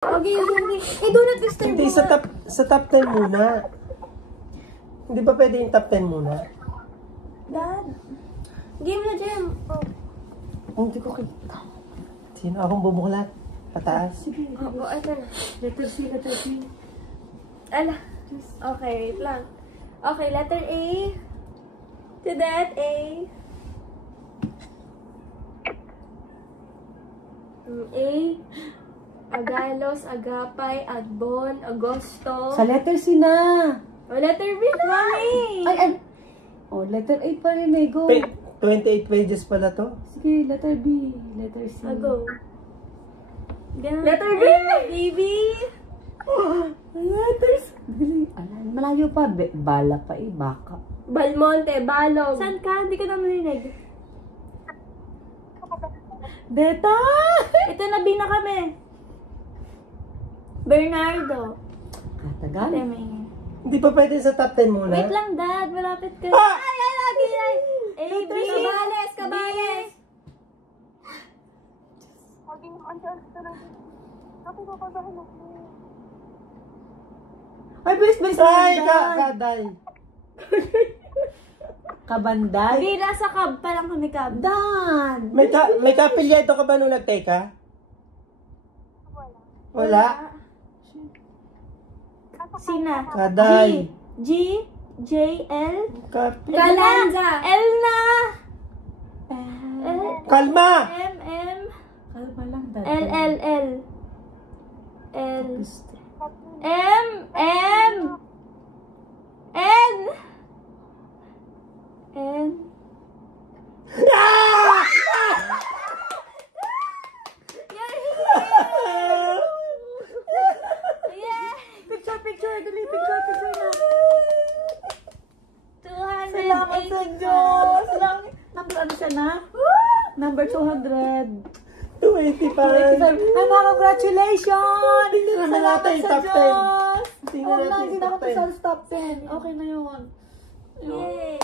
Okay, hindi. Do not disturb. Hindi, sa top 10 muna. Hindi ba pwede yung top 10 muna? Dad. Game na, Jem. Oh. Hindi ko kita. Sino akong bubuklat? Pataas? Sige. Oo, ito na. Letter C, letter C. Ala. Okay, wait lang. Okay, letter A. To that, A. A. Agalos, Agapay, Agbon, Agosto. Sa letter C na. O, letter B na. Mami! Ay. Oh, letter A pa rin eh. Go. 28 pages pala to. Sige, letter B. Letter C. Go. Letter B! Baby! Letters. Galing. Alam, malayo pa. Bala pa eh. Baka. Balmonte, Balog. Saan ka? Hindi ka na marinig. Beta! Ito na B na kami. Bernardo. Katagal. Hindi pa pwede sa top 10 muna? Wait lang, Dad. Malapit ka. Ah! Ay, lagi. A, B. Kabales, Kabales. Ay, bilis. Ay, kaday. Kabanday. B, nasa cab pa lang kami, cab. Dan. May kapilyado ka ba nung nagteka? Wala. Sina? Kaday. G, J, L. Kapilyado. L na. Kalma! M. Kalma lang, Dan. L. M. N. Ah! Yeah! Picture. Dali, picture na. 280. Salamat sa Diyos. Number ano siya na? Number 200. 285. Ano, congratulations! Tingnan na natin yung top 10. Tingnan Oh, natin hindi yung na ako top 10. sa top 10. Okay na yun. Yay!